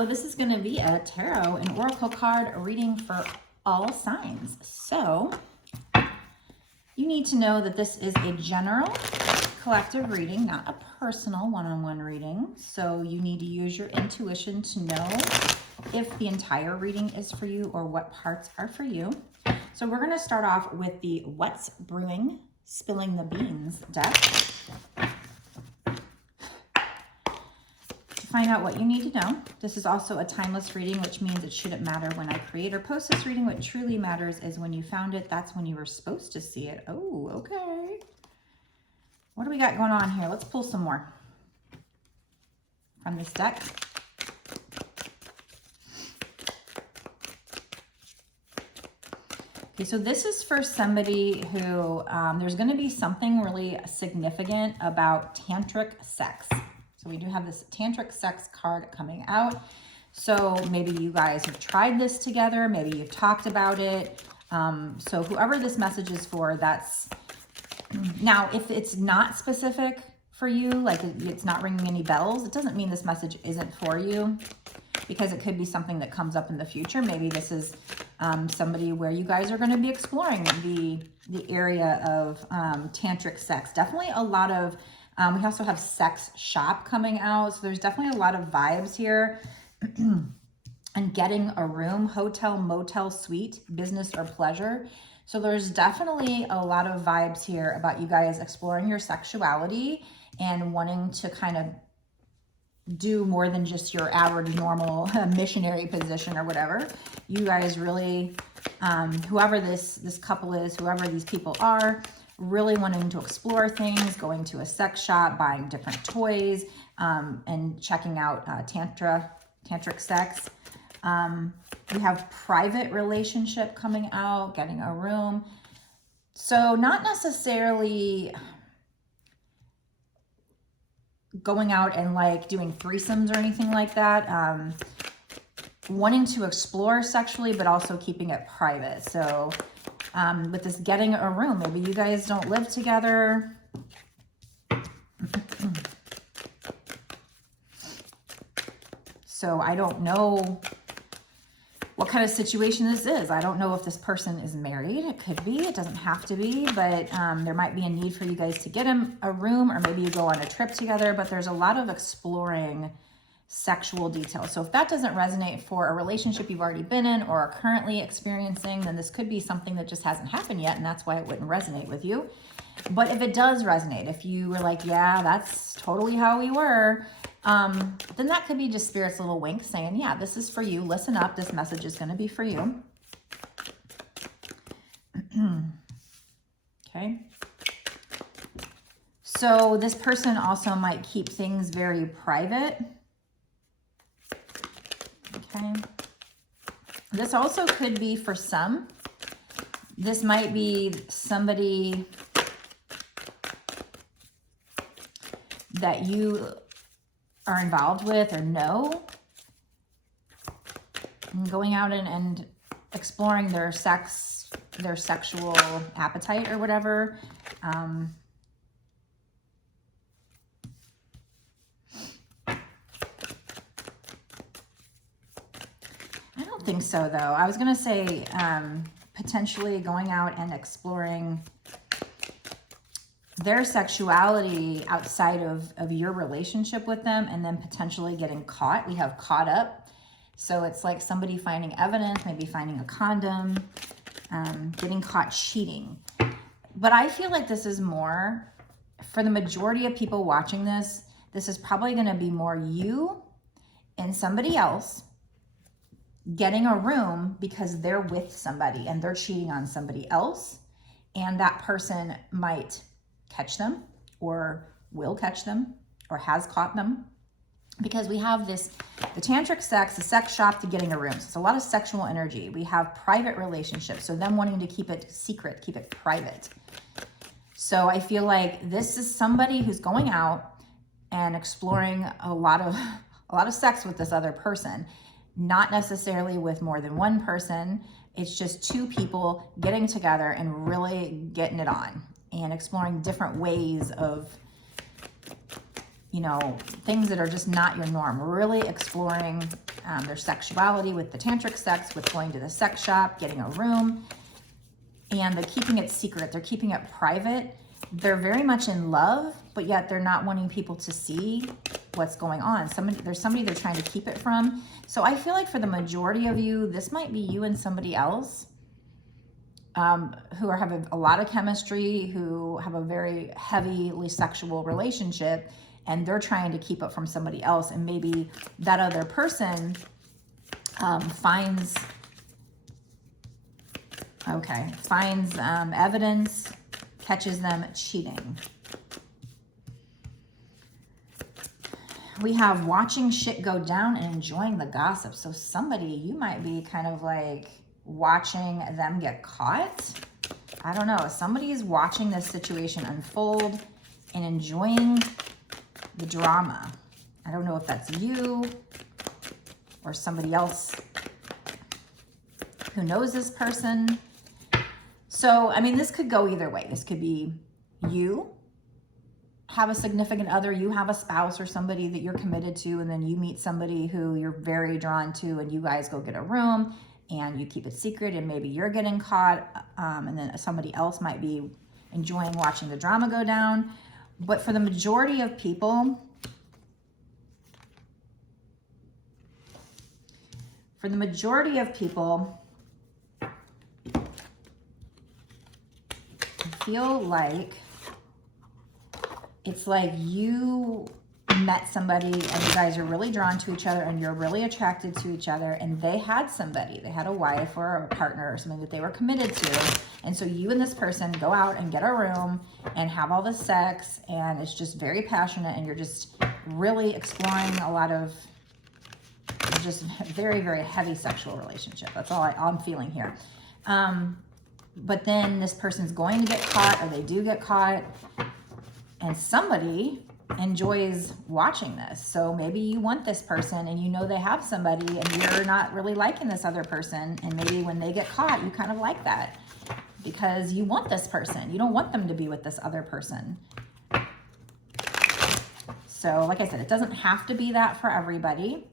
So this is going to be a tarot and oracle card reading for all signs. So you need to know that this is a general collective reading, not a personal one-on-one reading. So you need to use your intuition to know if the entire reading is for you or what parts are for you. So we're going to start off with the What's Brewing, Spilling the Beans deck. Find out what you need to know. This is also a timeless reading, which means it shouldn't matter when I create or post this reading. What truly matters is when you found it, that's when you were supposed to see it. Oh, okay. What do we got going on here? Let's pull some more from this deck. Okay, so this is for somebody who, there's going to be something really significant about tantric sex. So we do have this tantric sex card coming out. So maybe you guys have tried this together. Maybe you've talked about it. So whoever this message is for, that's... Now, if it's not specific for you, like it's not ringing any bells, it doesn't mean this message isn't for you, because it could be something that comes up in the future. Maybe this is somebody where you guys are going to be exploring the area of tantric sex. Definitely a lot of... we also have sex shop coming out. So there's definitely a lot of vibes here. And getting a room, hotel, motel, suite, business or pleasure. So there's definitely a lot of vibes here about you guys exploring your sexuality and wanting to kind of do more than just your average normal missionary position or whatever. You guys really, whoever this couple is, whoever these people are, really wanting to explore things, going to a sex shop, buying different toys, and checking out tantric sex. We have private relationship coming out, getting a room. So not necessarily going out and like doing threesomes or anything like that. Wanting to explore sexually, but also keeping it private. So with this getting a room, maybe you guys don't live together. So I don't know what kind of situation this is. I don't know if this person is married. It could be, it doesn't have to be, but there might be a need for you guys to get a room, or maybe you go on a trip together, but there's a lot of exploring sexual details. So if that doesn't resonate for a relationship you've already been in or are currently experiencing, then this could be something that just hasn't happened yet, and that's why it wouldn't resonate with you. But if it does resonate, if you were like, yeah, that's totally how we were, then that could be just Spirit's little wink saying, yeah, this is for you. Listen up. This message is going to be for you. Okay. So this person also might keep things very private. Okay. This also could be for some. This might be somebody that you are involved with or know, and going out and exploring their sexual appetite or whatever. I don't think so, though. I was going to say potentially going out and exploring their sexuality outside of your relationship with them, and then potentially getting caught. We have caught up. So it's like somebody finding evidence, maybe finding a condom, getting caught cheating. But I feel like this is more, for the majority of people watching this, this is probably going to be more you and somebody else getting a room because they're with somebody and they're cheating on somebody else, and that person might catch them or will catch them or has caught them, because we have the tantric sex, the sex shop to getting a room. So it's a lot of sexual energy. We have private relationships, so them wanting to keep it secret, keep it private. So I feel like this is somebody who's going out and exploring a lot of sex with this other person, not necessarily with more than one person. It's just two people getting together and really getting it on and exploring different ways of you know, things that are just not your norm. Really exploring their sexuality with the tantric sex, with going to the sex shop, getting a room, and they're keeping it secret. They're keeping it private. They're very much in love, but yet they're not wanting people to see what's going on. There's somebody they're trying to keep it from. So I feel like for the majority of you, this might be you and somebody else who have a lot of chemistry, who have a very heavily sexual relationship, and they're trying to keep it from somebody else. And maybe that other person finds evidence, catches them cheating. We have watching shit go down and enjoying the gossip. So somebody, you might be kind of like watching them get caught. I don't know. Somebody is watching this situation unfold and enjoying the drama. I don't know if that's you or somebody else who knows this person. So, I mean, this could go either way. This could be you have a significant other, you have a spouse or somebody that you're committed to, and then you meet somebody who you're very drawn to, and you guys go get a room and you keep it secret, and maybe you're getting caught, and then somebody else might be enjoying watching the drama go down. But for the majority of people, I feel like it's like you met somebody and you guys are really drawn to each other and you're really attracted to each other, and they had somebody, they had a wife or a partner or something that they were committed to. And so you and this person go out and get a room and have all this sex, and it's just very passionate, and you're just really exploring a lot of just very, very heavy sexual relationship. That's all I'm feeling here. But then this person's going to get caught, or they do get caught, and somebody enjoys watching this. So maybe you want this person and you know they have somebody, and you're not really liking this other person, and maybe when they get caught, you kind of like that because you want this person. You don't want them to be with this other person. So like I said, it doesn't have to be that for everybody.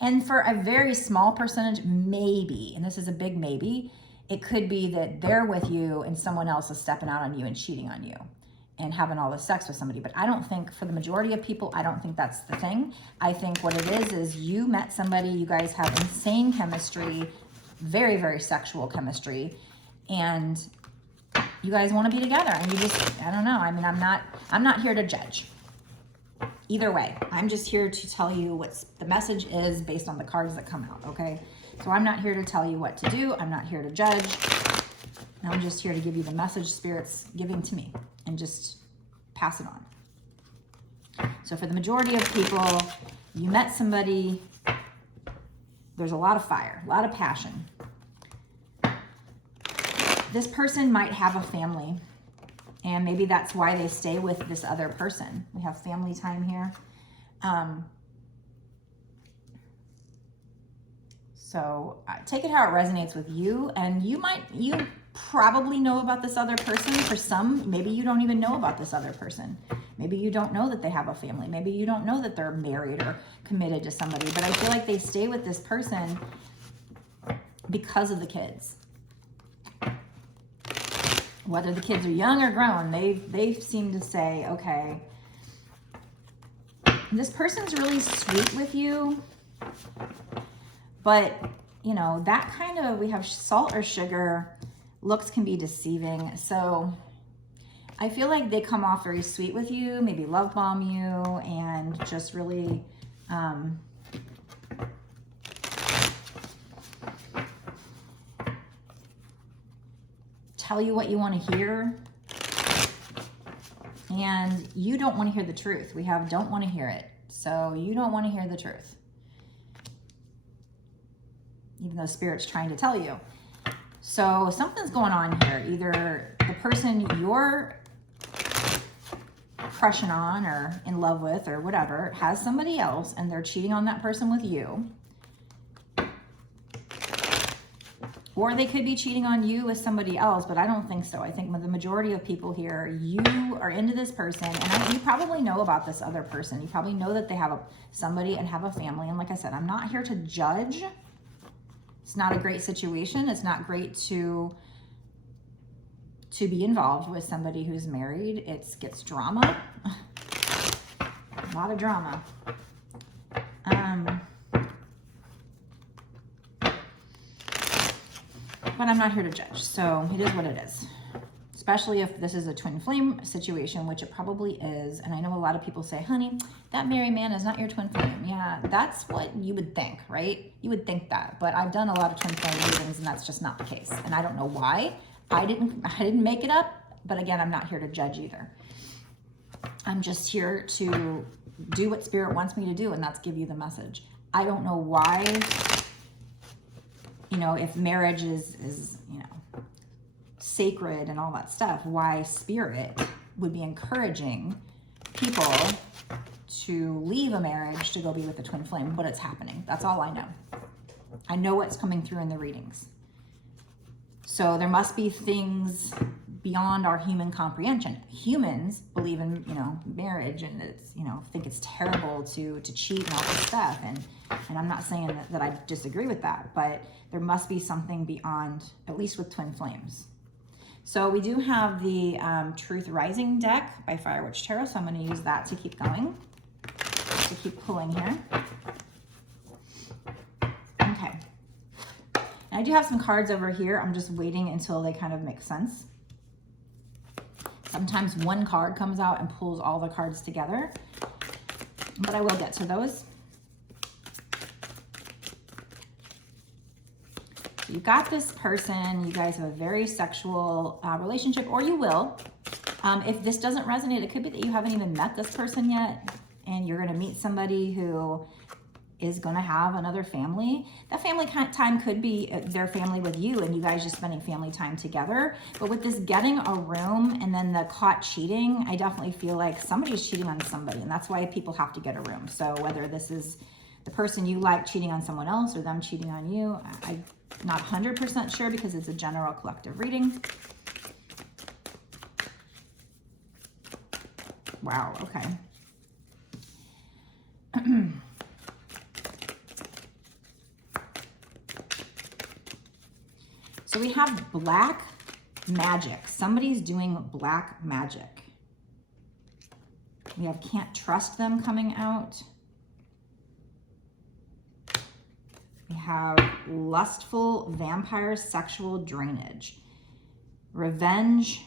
And for a very small percentage, maybe, and this is a big maybe, it could be that they're with you and someone else is stepping out on you and cheating on you and having all this sex with somebody. But I don't think, for the majority of people, I don't think that's the thing. I think what it is you met somebody, you guys have insane chemistry, very, very sexual chemistry, and you guys want to be together, and you just, I don't know. I mean, I'm not here to judge. Either way, I'm just here to tell you what the message is based on the cards that come out, okay? So I'm not here to tell you what to do. I'm not here to judge. I'm just here to give you the message Spirit's giving to me and just pass it on. So for the majority of people, you met somebody, there's a lot of fire, a lot of passion. This person might have a family, and maybe that's why they stay with this other person. We have family time here. So take it how it resonates with you. And you probably know about this other person. For some, maybe you don't even know about this other person. Maybe you don't know that they have a family. Maybe you don't know that they're married or committed to somebody. But I feel like they stay with this person because of the kids. Whether the kids are young or grown, they seem to say, okay, this person's really sweet with you, but, you know, that kind of, we have salt or sugar, looks can be deceiving. So I feel like they come off very sweet with you, maybe love bomb you, and just really, tell you what you want to hear, and you don't want to hear the truth. We have don't want to hear it. So you don't want to hear the truth, even though Spirit's trying to tell you. So something's going on here. Either the person you're crushing on or in love with or whatever has somebody else, and they're cheating on that person with you, Or they could be cheating on you with somebody else, but I don't think so. I think the majority of people here, you are into this person, and you probably know about this other person. You probably know that they have somebody and have a family. And like I said, I'm not here to judge. It's not a great situation. It's not great to be involved with somebody who's married. It gets drama, a lot of drama. But I'm not here to judge, so it is what it is. Especially if this is a twin flame situation, which it probably is. And I know a lot of people say, honey, that married man is not your twin flame. Yeah, that's what you would think, right? You would think that. But I've done a lot of twin flame readings, and that's just not the case. And I don't know why. I didn't make it up. But again, I'm not here to judge either. I'm just here to do what Spirit wants me to do, and that's give you the message. I don't know why, you know, if marriage is you know, sacred and all that stuff, why Spirit would be encouraging people to leave a marriage to go be with a twin flame, but it's happening. That's all I know. I know what's coming through in the readings. So there must be things beyond our human comprehension. Humans believe in, you know, marriage, and it's, you know, think it's terrible to cheat and all this stuff. And I'm not saying that I disagree with that, but there must be something beyond, at least with twin flames. So we do have the Truth Rising deck by Fire Witch Tarot. So I'm going to use that to keep going, to keep pulling here. Okay. And I do have some cards over here. I'm just waiting until they kind of make sense. Sometimes one card comes out and pulls all the cards together, but I will get to those. So you've got this person, you guys have a very sexual relationship, or you will. If this doesn't resonate, it could be that you haven't even met this person yet, and you're gonna meet somebody who is gonna have another family. That family time could be their family with you, and you guys just spending family time together. But with this getting a room and then the caught cheating, I definitely feel like somebody's cheating on somebody, and that's why people have to get a room. So whether this is the person you like cheating on someone else or them cheating on you, I'm not 100% sure because it's a general collective reading. Wow, okay. So we have black magic. Somebody's doing black magic. We have can't trust them coming out. We have lustful vampire sexual drainage. Revenge.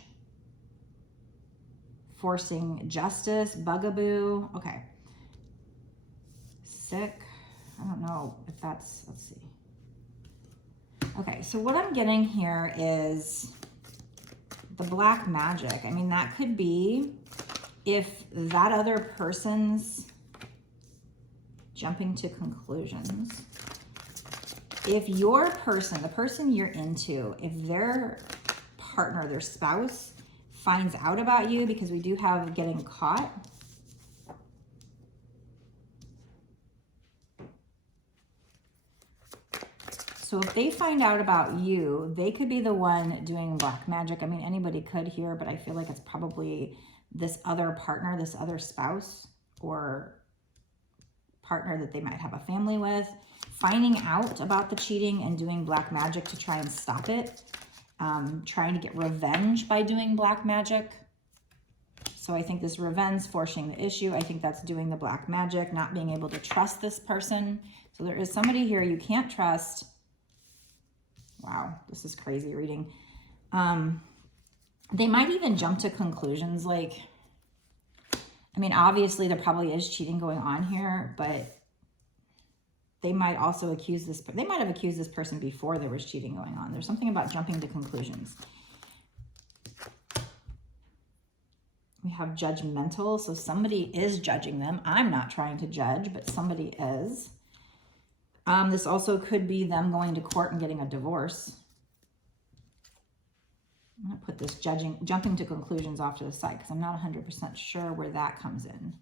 Forcing justice. Bugaboo. Okay. Sick. I don't know if that's, let's see. Okay, so what I'm getting here is the black magic. I mean, that could be if that other person's jumping to conclusions. If your person, the person you're into, if their partner, their spouse, finds out about you, because we do have getting caught. So if they find out about you, they could be the one doing black magic. I mean, anybody could here, but I feel like it's probably this other partner, this other spouse or partner that they might have a family with, finding out about the cheating and doing black magic to try and stop it, trying to get revenge by doing black magic. So I think this revenge, forcing the issue, I think that's doing the black magic, not being able to trust this person. So there is somebody here you can't trust. Wow, this is crazy reading. They might even jump to conclusions like, I mean, obviously there probably is cheating going on here, but they might also accuse this, they might have accused this person before there was cheating going on. There's something about jumping to conclusions. We have judgmental, so somebody is judging them. I'm not trying to judge, but somebody is. This also could be them going to court and getting a divorce. I'm going to put this jumping to conclusions off to the side because I'm not 100% sure where that comes in.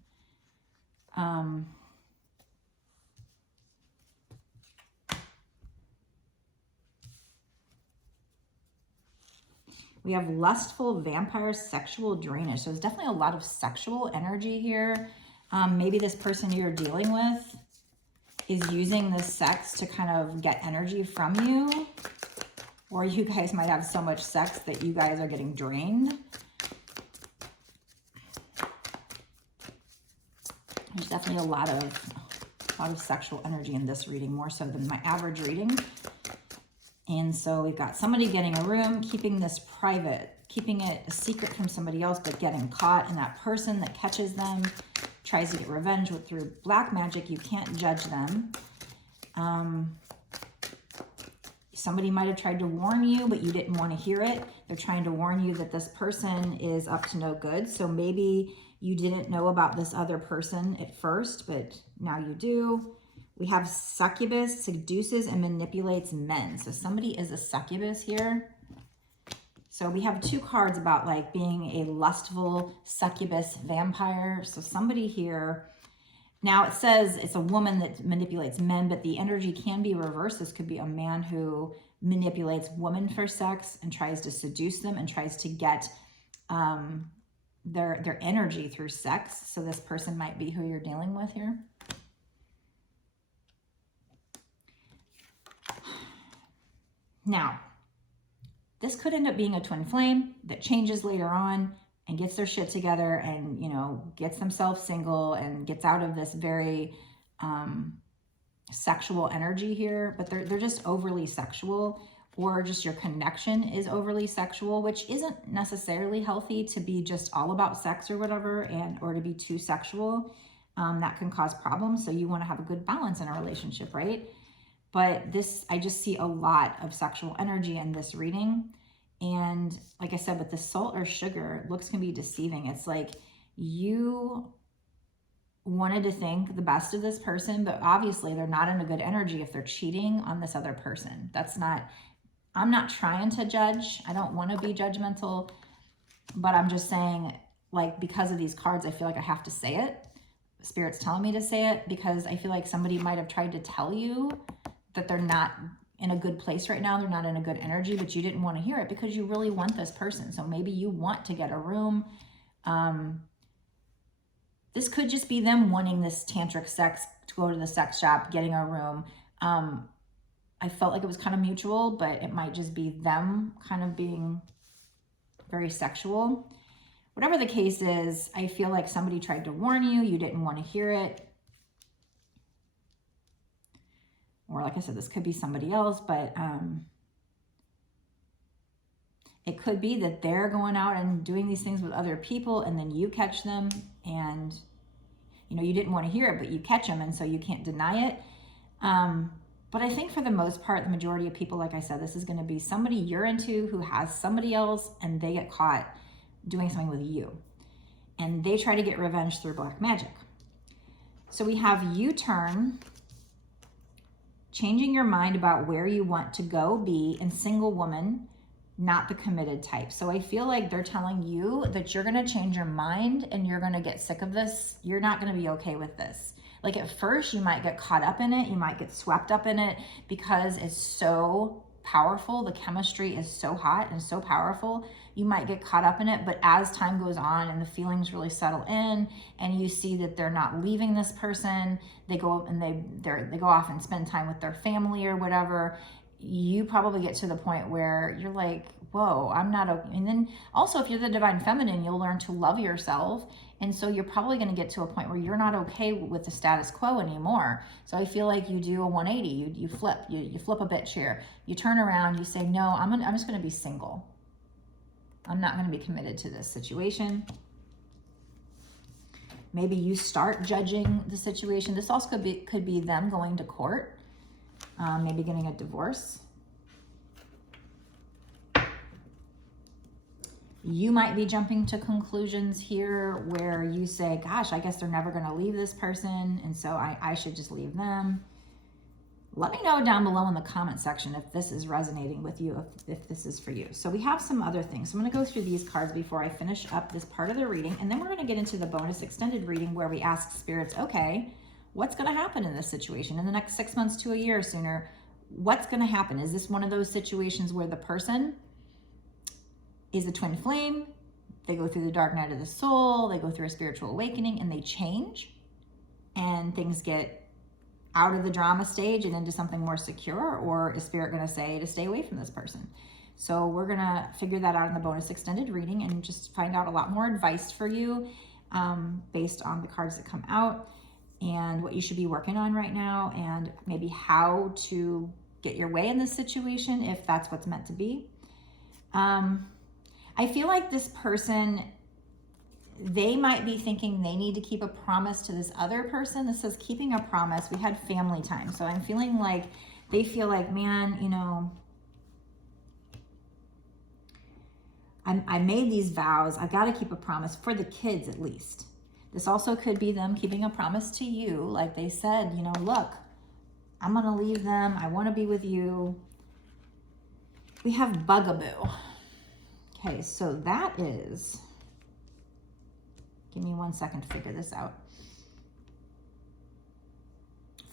We have lustful vampire sexual drainage. So there's definitely a lot of sexual energy here. Maybe this person you're dealing with is using this sex to kind of get energy from you. Or you guys might have so much sex that you guys are getting drained. There's definitely a lot of sexual energy in this reading, more so than my average reading. And so we've got somebody getting a room, keeping this private, keeping it a secret from somebody else, but getting caught. And that person that catches them tries to get revenge through black magic. You can't judge them. Somebody might have tried to warn you, but you didn't want to hear it. They're trying to warn you that this person is up to no good. So maybe you didn't know about this other person at first, but now you do. We have succubus, seduces and manipulates men. So somebody is a succubus here. So we have two cards about like being a lustful succubus vampire. So somebody here, now it says it's a woman that manipulates men, but the energy can be reversed. This could be a man who manipulates women for sex and tries to seduce them and tries to get their energy through sex. So this person might be who you're dealing with here. Now, this could end up being a twin flame that changes later on and gets their shit together and, you know, gets themselves single and gets out of this very sexual energy here. But they're just overly sexual, or just your connection is overly sexual, which isn't necessarily healthy to be just all about sex or whatever, or to be too sexual. That can cause problems. So you want to have a good balance in a relationship, right? But this, I just see a lot of sexual energy in this reading. And like I said, with the salt or sugar, looks can be deceiving. It's like you wanted to think the best of this person, but obviously they're not in a good energy if they're cheating on this other person. That's not, I'm not trying to judge. I don't want to be judgmental, but I'm just saying, like, because of these cards, I feel like I have to say it. Spirit's telling me to say it because I feel like somebody might have tried to tell you that they're not in a good place right now. They're not in a good energy, but you didn't want to hear it because you really want this person. So maybe you want to get a room. This could just be them wanting this tantric sex, to go to the sex shop, getting a room. I felt like it was kind of mutual, but it might just be them kind of being very sexual. Whatever the case is, I feel like somebody tried to warn you. You didn't want to hear it. Or like I said, this could be somebody else, but it could be that they're going out and doing these things with other people and then you catch them and, you know, you didn't want to hear it, but you catch them and so you can't deny it. But I think for the most part, the majority of people, like I said, this is going to be somebody you're into who has somebody else and they get caught doing something with you. And they try to get revenge through black magic. So we have U-turn, changing your mind about where you want to go be, and single woman, not the committed type. So I feel like they're telling you that you're going to change your mind and you're going to get sick of this. You're not going to be okay with this. Like at first you might get caught up in it. You might get swept up in it because it's so powerful. The chemistry is so hot and so powerful. You might get caught up in it, but as time goes on and the feelings really settle in and you see that they're not leaving this person, they go and they go off and spend time with their family or whatever, you probably get to the point where you're like, whoa, I'm not okay. And then also if you're the divine feminine, you'll learn to love yourself. And so you're probably going to get to a point where you're not okay with the status quo anymore. So I feel like you do a 180, you flip, you flip a bitch here. You turn around, you say, no, I'm just going to be single. I'm not going to be committed to this situation. Maybe you start judging the situation. This also could be them going to court, maybe getting a divorce. You might be jumping to conclusions here where you say, gosh, I guess they're never going to leave this person, and so I should just leave them. Let me know down below in the comment section if this is resonating with you, if this is for you. So we have some other things. So I'm going to go through these cards before I finish up this part of the reading, and then we're going to get into the bonus extended reading where we ask spirits, okay, what's going to happen in this situation in the next 6 months to a year sooner? What's going to happen? Is this one of those situations where the person is a twin flame. They go through the dark night of the soul, they go through a spiritual awakening, and they change, and things get out of the drama stage and into something more secure? Or is Spirit going to say to stay away from this person? So we're going to figure that out in the bonus extended reading and just find out a lot more advice for you based on the cards that come out and what you should be working on right now, and maybe how to get your way in this situation if that's what's meant to be. I feel like this person, they might be thinking they need to keep a promise to this other person. This says keeping a promise. We had family time. So I'm feeling like they feel like, man, you know, I made these vows. I got to keep a promise for the kids at least. This also could be them keeping a promise to you. Like they said, you know, look, I'm going to leave them. I want to be with you. We have bugaboo. Okay, so that is, give me 1 second to figure this out.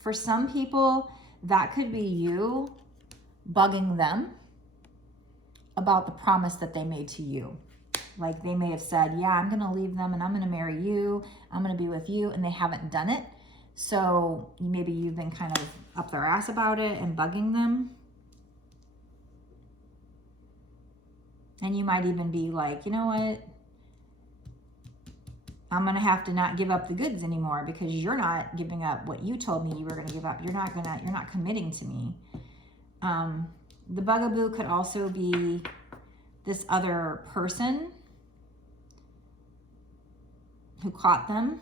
For some people, that could be you bugging them about the promise that they made to you. Like they may have said, yeah, I'm going to leave them and I'm going to marry you. I'm going to be with you. And they haven't done it. So maybe you've been kind of up their ass about it and bugging them. And you might even be like, you know what? I'm going to have to not give up the goods anymore because you're not giving up what you told me you were going to give up. You're not committing to me. The bugaboo could also be this other person who caught them.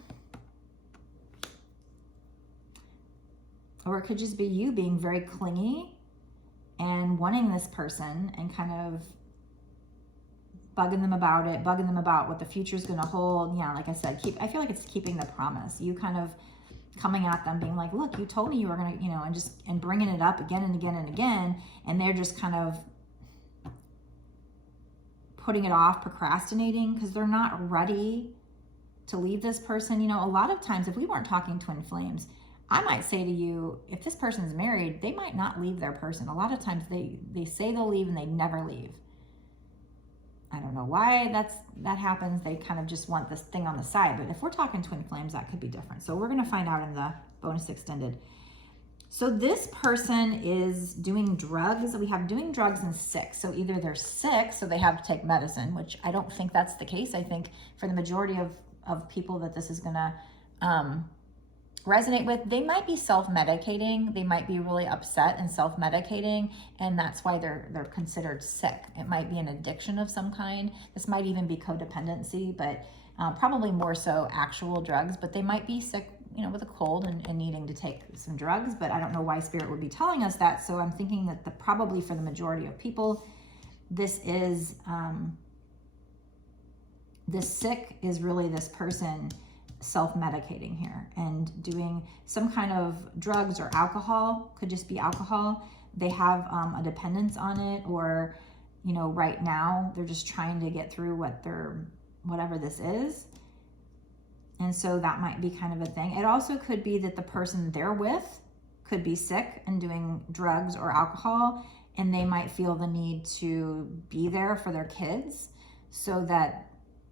Or it could just be you being very clingy and wanting this person and kind of bugging them about it, bugging them about what the future is going to hold. Yeah, like I said, I feel like it's keeping the promise. You kind of coming at them being like, look, you told me you were going to, you know, and bringing it up again and again and again. And they're just kind of putting it off, procrastinating because they're not ready to leave this person. You know, a lot of times if we weren't talking twin flames, I might say to you, if this person's married, they might not leave their person. A lot of times they say they'll leave and they never leave. I don't know why that happens. They kind of just want this thing on the side. But if we're talking twin flames, that could be different. So we're going to find out in the bonus extended. So this person is doing drugs. We have doing drugs and sick. So either they're sick, so they have to take medicine, which I don't think that's the case. I think for the majority of people that this is going to resonate with, they might be self-medicating. They might be really upset and self-medicating, and that's why they're considered sick. It might be an addiction of some kind. This might even be codependency, but probably more so actual drugs. But they might be sick, you know, with a cold and needing to take some drugs, but I don't know why Spirit would be telling us that. So I'm thinking that probably for the majority of people, this is, this sick is really this person self-medicating here and doing some kind of drugs or alcohol. Could just be alcohol. They have a dependence on it, or, you know, right now they're just trying to get through whatever this is. And so that might be kind of a thing. It also could be that the person they're with could be sick and doing drugs or alcohol, and they might feel the need to be there for their kids so that,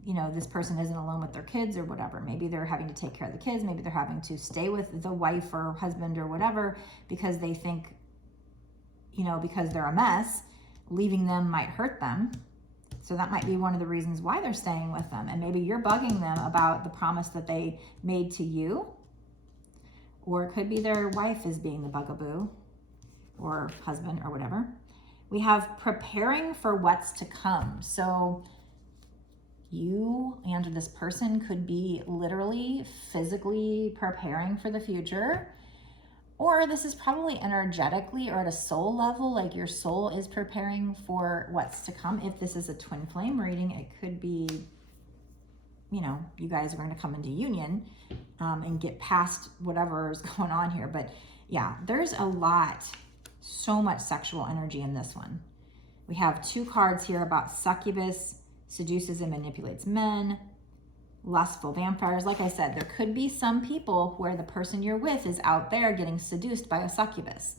you know, this person isn't alone with their kids or whatever. Maybe they're having to take care of the kids. Maybe they're having to stay with the wife or husband or whatever because they think, you know, because they're a mess, leaving them might hurt them. So that might be one of the reasons why they're staying with them. And maybe you're bugging them about the promise that they made to you. Or it could be their wife is being the bugaboo, or husband or whatever. We have preparing for what's to come. So you and this person could be literally physically preparing for the future, or this is probably energetically or at a soul level, like your soul is preparing for what's to come. If this is a twin flame reading, it could be, you know, you guys are going to come into union and get past whatever is going on here. But yeah, there's so much sexual energy in this one. We have 2 cards here about succubus, seduces and manipulates men, lustful vampires. Like I said, there could be some people where the person you're with is out there getting seduced by a succubus,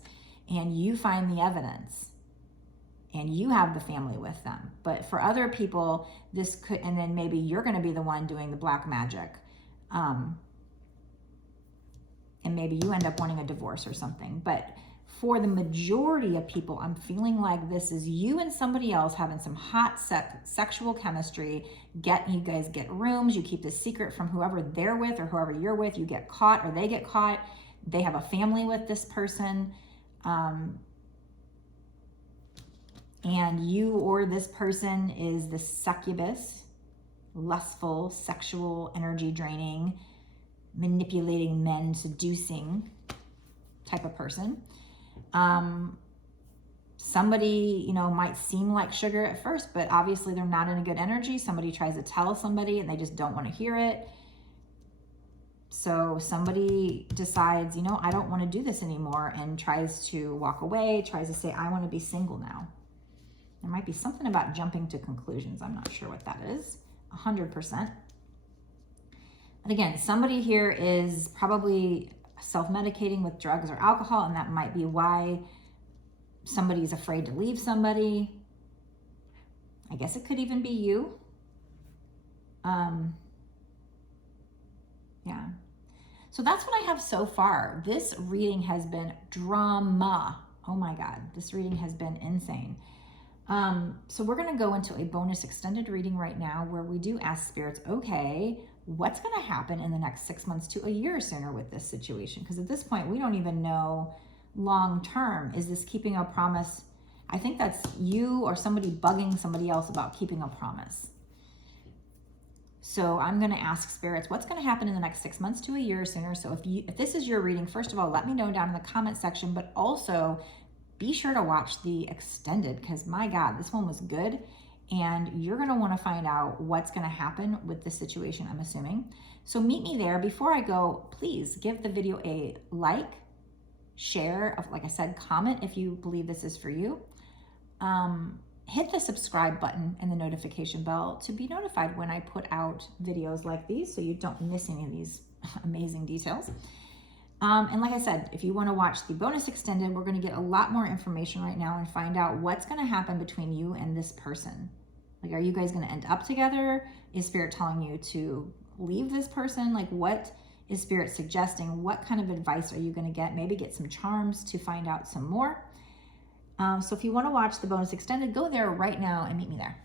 and you find the evidence and you have the family with them. But for other people, this could, and then maybe you're going to be the one doing the black magic. And maybe you end up wanting a divorce or something. But for the majority of people, I'm feeling like this is you and somebody else having some hot sexual chemistry. You guys get rooms, you keep the secret from whoever they're with or whoever you're with. You get caught or they get caught. They have a family with this person. And you or this person is the succubus, lustful, sexual, energy draining, manipulating men, seducing type of person. Somebody, you know, might seem like sugar at first, but obviously they're not in a good energy. Somebody tries to tell somebody and they just don't want to hear it. So somebody decides, you know, I don't want to do this anymore, and tries to walk away, tries to say, I want to be single now. There might be something about jumping to conclusions. I'm not sure what that is, 100%. But again, somebody here is probably self-medicating with drugs or alcohol, and that might be why somebody's afraid to leave somebody. I guess it could even be you. Yeah. So that's what I have so far. This reading has been drama. Oh my God, this reading has been insane. So we're going to go into a bonus extended reading right now where we do ask spirits, okay, what's going to happen in the next 6 months to a year sooner with this situation? Because at this point, we don't even know long term. Is this keeping a promise? I think that's you or somebody bugging somebody else about keeping a promise. So I'm going to ask spirits, what's going to happen in the next 6 months to a year sooner? So if this is your reading, first of all, let me know down in the comment section, but also be sure to watch the extended, because my God, this one was good. And you're going to want to find out what's going to happen with this situation, I'm assuming. So meet me there. Before I go, please give the video a like, share, like I said, comment if you believe this is for you. Hit the subscribe button and the notification bell to be notified when I put out videos like these, so you don't miss any of these amazing details. And like I said, if you want to watch the bonus extended, we're going to get a lot more information right now and find out what's going to happen between you and this person. Like, are you guys going to end up together? Is Spirit telling you to leave this person? Like, what is Spirit suggesting? What kind of advice are you going to get? Maybe get some charms to find out some more. So if you want to watch the bonus extended, go there right now and meet me there.